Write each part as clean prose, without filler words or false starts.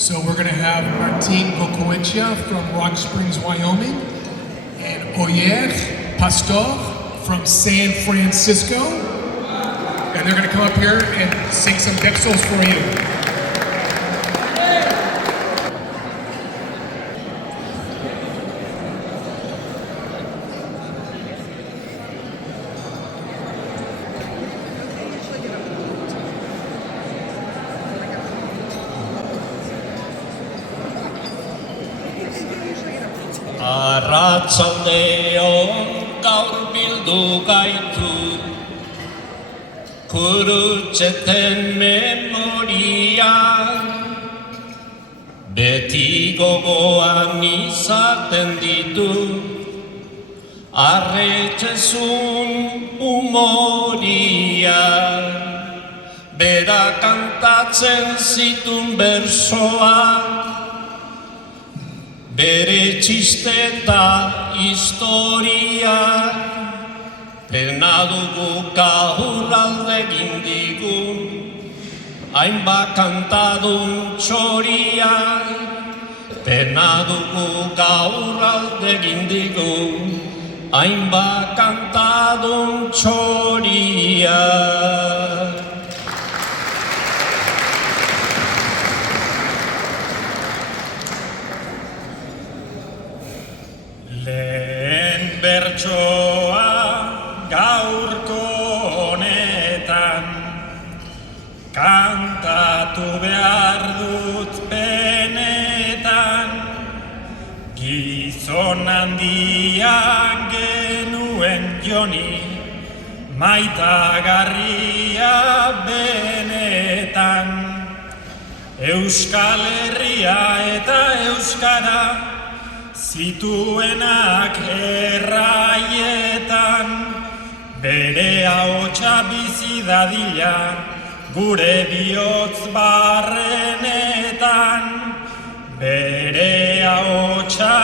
So we're going to have Martin Gocoechea from Rock Springs, Wyoming, and Oyer Pastor from San Francisco. And they're going to come up here and sing some Dexels for you. Arratsaldeon gaur bildu gaitu Gurutzeten memorian Beti gogoan izaten ditu Arretxezun umoria Bera kantatzen zitun bersoa Bere txiste eta historia Pena dugu gaur alde egin digun Hainbat kantadun txoria Pena dugu gaur alde egin digun Hainbat kantadun txoria Lehen bertsoa gaurko honetan Kantatu behar dut benetan Gizon handiak genuen Joni Maitagarria benetan Euskal Herria eta Euskara Zituenak erraietan Bere ahotsa bizi dadila Gure bihotz barrenetan Bere ahotsa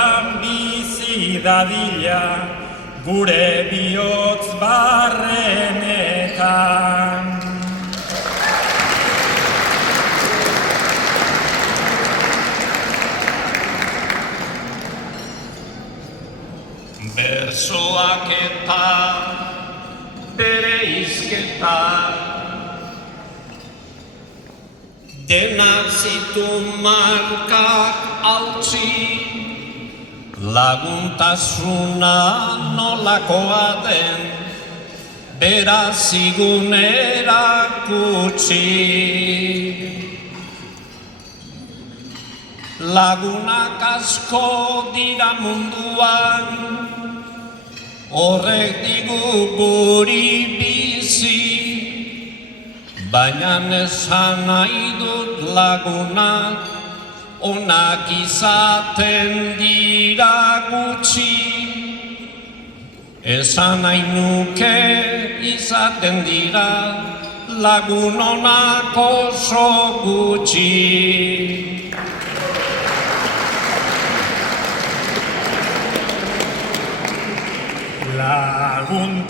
bizi dadila Gure bihotz barrenetan Bersoak eta bere izketa Denak zituen markak hautsi Laguntasuna nolakoa den Bera zigun erakutsi Lagunak asko dira munduan Horrek digu guri bizi Baina esan nahi dut lagunak Onak izaten dira gutxi Esan nahi nuke izaten dira Lagun onak oso gutxi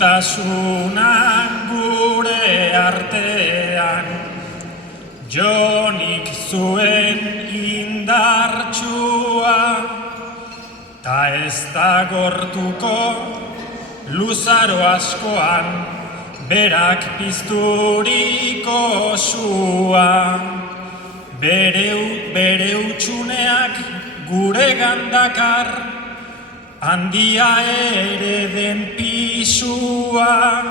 Laguntasunak gure artean Jonik zuen indartsua Ta ez da gortuko luzaro askoan Berak pizturiko sua Bere utxuneak gure gandakar Handia ere den pisua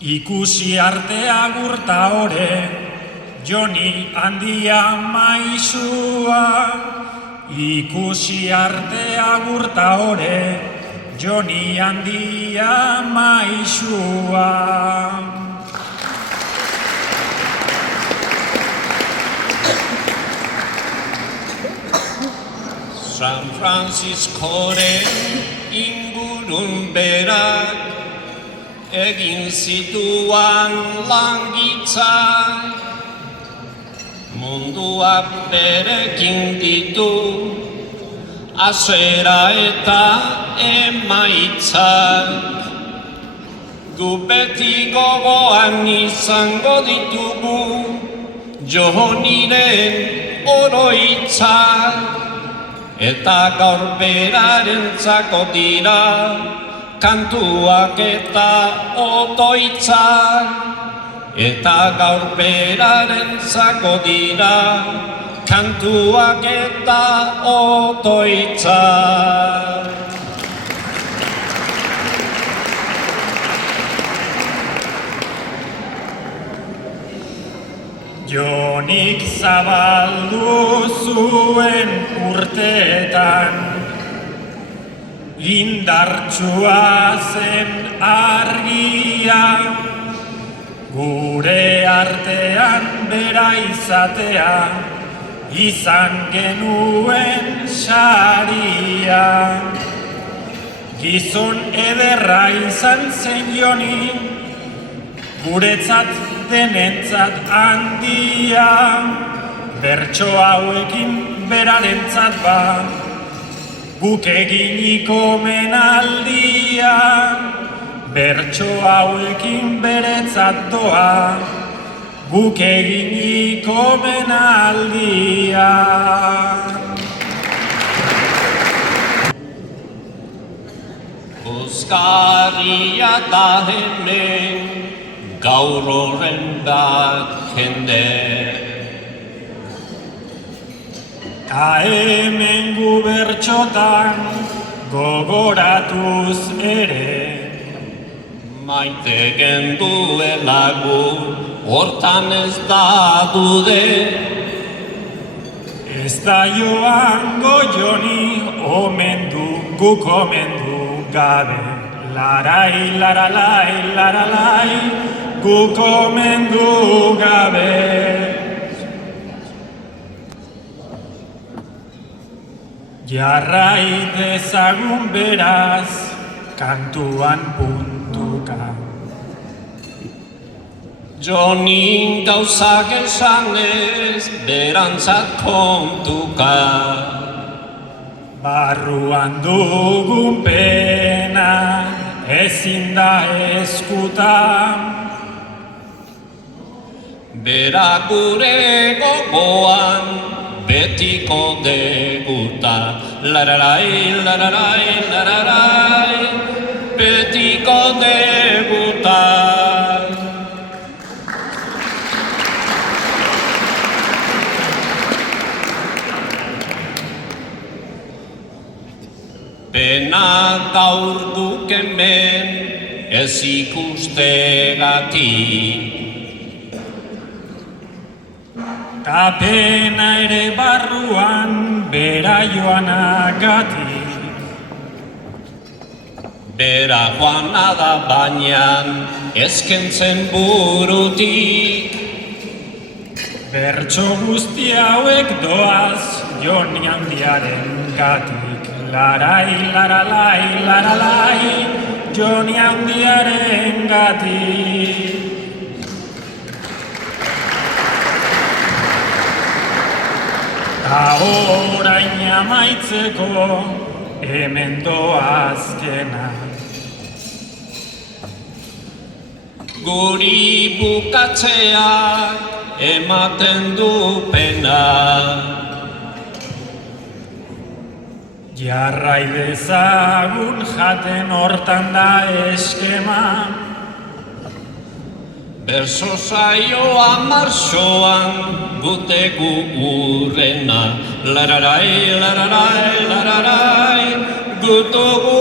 Ikusi artea gurta ore Joni handia maisua Ikusi artea gurta ore Joni handia maisua San Franciscoren ingurun berak egin zituan langitzak Mundua berekin ditu hasiera eta emaitzak Gu beti gogoan izango ditugu Joniren oroitzak, eta gaur berarentzako dira, kantuak eta otoitzak, eta gaur berarentzako dira, kantuak eta otoitzak. Jonik zabaldu zuen urteetan, indartsua zen argia, gure artean bera izatea, izan genuen saria. Gizon ederra izan zen Joni, guretzat denentzat handia, bertso hauekin berarentzat ba, guk eginiko menaldia, bertso hauekin beretzat doa, guk eginiko menaldia. Euskarria da hemen, gaur horren bat jende. Ta hemen gu bertxotan gogoratuz ere, Maite genduela gu, hortan ez da dude. ez da joango Joni omendu, guk omendu gabe. Larai, laralai, laralai, guk omendu gabe. Jarrai dezagun beraz, kantuan puntuka. Jonin gauzak esanez, berantzat kontuka. Barruan dugun pena, ezin da eskutan. Bera gure gogoan, betiko deguta. Lararai, lararai, lararai, betiko deguta. Pena gaur guk hemen ez ikustegatik. Ta pena ere barruan bera joanagatik. Bera joana da bainan ezkentzen burutik. Bertso guzti hauek doaz Joni handiaren gatik. Larai, laralai, laralai, Joni handiaren gatik. Ta orain amaitzeko hemen doazkena. Guri bukatzeak ematen du pena. Jarrai dezagun jaten hortan da eskema. Berso saioa marxoan gutegu urrena. Lararai, lararai, lararai, gutugu